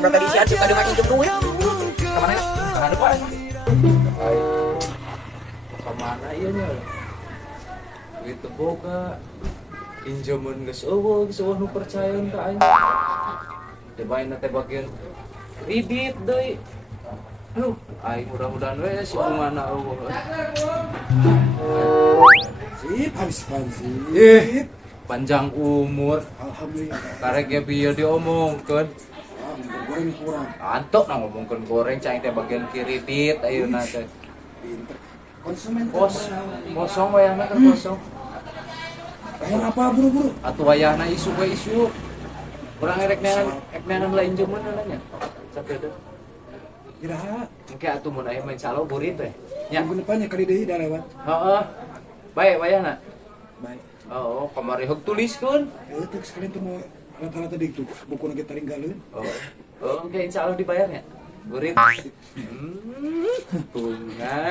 udah tadi si Hansip kada makin jam duit. Kemana ya? Kemana Pak? Kemana iya nya? Gitu boga. Pinjaman geus eueuh nu percaya ka aing. Debain teh bagian kredit deui. Aduh, aing mudah-mudahan we si kumana eueuh. Sip, habis Panjang umur. Alhamdulillah. Karek ge bieu diomongkeun. Goreng kurang. Antok na ngomongkeun goreng cai teh bagian kredit ayeuna teh. Pinter. Konsumen Kosong wayahna kan kosong. Bayar apa buru-buru? Atuh wayahna isu we isu. Urang erek neangan lain jeung mana nya. Sakedeuk. Kira Engke atuh mun aya main calo burit teh. yang depannya kali deui dah lewat. Heeh. Bae wayahna. Baik. Oh, kamari heug tuliskeun. Teu sekalian teu mau alat-alat tadi itu buku na kita tinggalin. Oh, engke insyaallah dibayarnya. Burit. Tunga,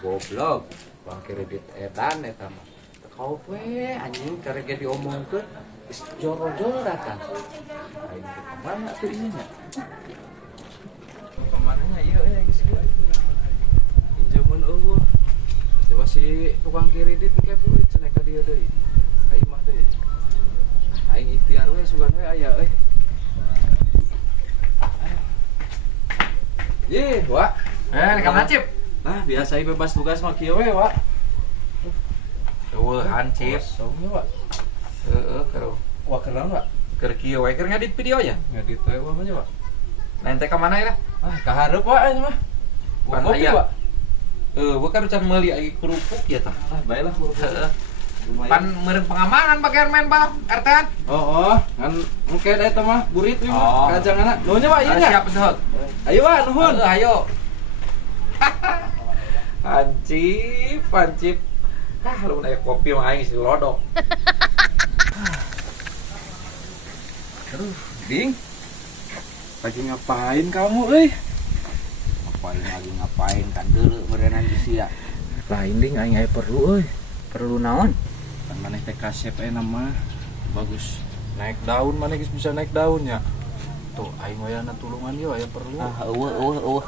goblok. Bang kredit edan eta mah. Kau we anjing karek ge diomongkeun geus jorol-jorol datang. Aing ke mana tuh ieu nya? Kemana nya ieu geus ieu. Pinjaman eueuh. Coba si tukang kredit ke duit cenah ka dieu deui. Aing mah deui. Aing ikhtiar we sugan we aya euy. Ye, Wak. Kemana Cip? Nah, biasa bebas tugas mah kieu we, Wak. Eueuh Hansip. Kosong ya, Wak. Heeh, keur Wak kenal, Wak? keur kieu we keur ngedit video nya. Ngedit we mah nya, Wak. Lain teh ka mana ya? Ah, ka hareup Wak anya mah. Pan Kopi, aya. Wak. We kan can meuli aya kerupuk ya tah. Ah, baiklah buru. Heeh. Pan meureun pengamanan bagian main bal RT-an. Oh, kan engke da eta mah burit we Oh. mah. Kajanganna. Nuhun nya, Wak, ieu nya. Siap betul. Ayo, Wak, nuhun. Ayo. Hansip. Lu aya kopi mah aing si lodok. Aduh, Ding. Lagi ngapain kamu, euy? Ngapain kan dulu berenang di sia. Lain Ding, aing aya perlu euy. Perlu naon? Kan maneh teh kasep nama bagus. Naik daun maneh geus bisa naik daunnya. Tuh, aing wayahna tulungan yo aya perlu. Eueuh.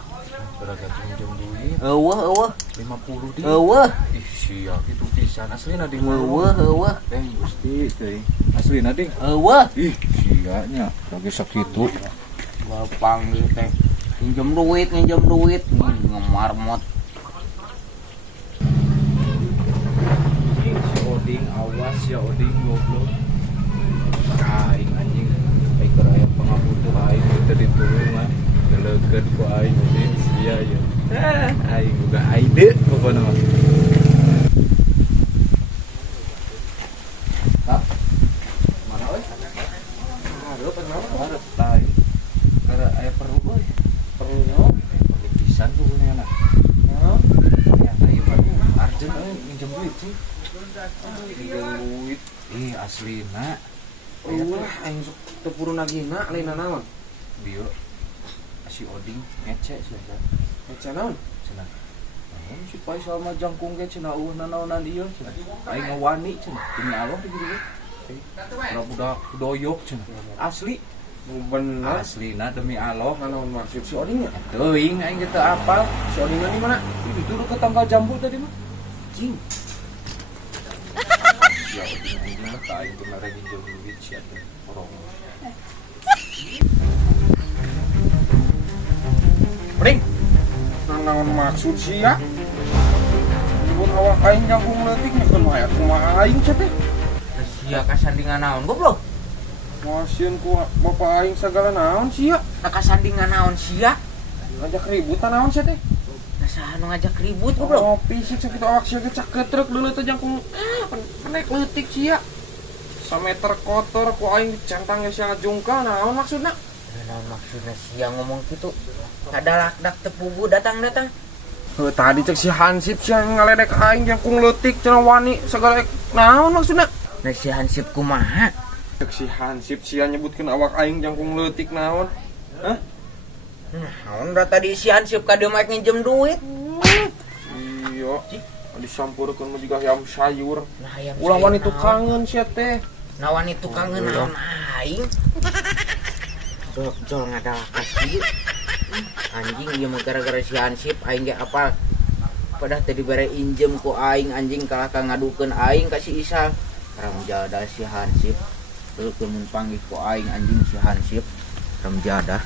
Beragam pinjam duit Eueuh. 50 Ding. Eueuh. Ih, sia kitu pisan aslina Ding. Eueuh. Gusti teh. Aslina Ding. Eueuh. Ih, sia nya lagi sakitu. Bapang ieu teh. Pinjam duit, ngemarmot. Si Oding awas ya Oding goblok. Aing anjing. Aing keur aya pangabutuh aing teh ditulungan. Delegeun ku aing Oding sia ya. Aing juga aide pokona mah. Tah. Mana we? Hareup tai. Karena aya perlu euy. Perlu naon? Perlu pisan ku gunana. Heeh. Ya ayo mah arjen euy minjem duit sih. Duit. Ih aslina. Wah, aing sok teu purun agina lainna naon? Bio si Oding ngece cenah. Ngece naon? Cenah. Naon si Faisal mah jangkung ge cenah eueuh nanaonan ieu cenah. Aing ngawani cenah. Demi Allah gitu ge. Kalau budak doyok cenah. Asli. Bener. Aslina demi Allah. Naon maksud si Oding nya? Teuing aing teh apal. Si Oding di mana? Ih duduk ke tanggal jambu tadi mah. Cing. Ya Oding aing mah tah aing kemarin minjem duit sia teh. Orang. Oding. Naon maksud sia? Nyebut awak aing jangkung leutik mikeun mayat kumaha aing sia teh? Sia kasandingan naon goblok? Masieun ku bapak aing sagala naon sia? Da kasandingan naon sia? Ngajak ribut naon sia teh? Da saha nu ngajak ribut goblok? Ngopi sih sakitu awak sia gecak ketrek deuleu teh jangkung naik leutik sia. 1 meter kotor ku aing centang sia ngajungka naon maksudna? Naon maksudna sia ngomong kitu? Kadalakdak teu pugu datang-datang. Heuh tadi cek si Hansip sia ngaledek aing jangkung leutik cenah wani sagala naon maksudna? Nek si Hansip kumaha? Cek si Hansip sia nyebutkeun awak aing jangkung leutik naon? Hah? Naon da tadi si Hansip ka dieu mah nginjem duit? Iya. Disampurkeun mah jiga hayam sayur. Nah, hayam Ulah sayur wani naon? tukangeun sia teh. Nawan itu kangen naon aing. Jol ngadah kaki. Anjing ieu mah gara-gara si Hansip aing ge apal. Padahal tadi bare injem ku aing anjing kalah ka ngadukeun aing ka si Isal. Ramjada si Hansip. Teu mun panggih ku aing anjing si Hansip. Ramjada.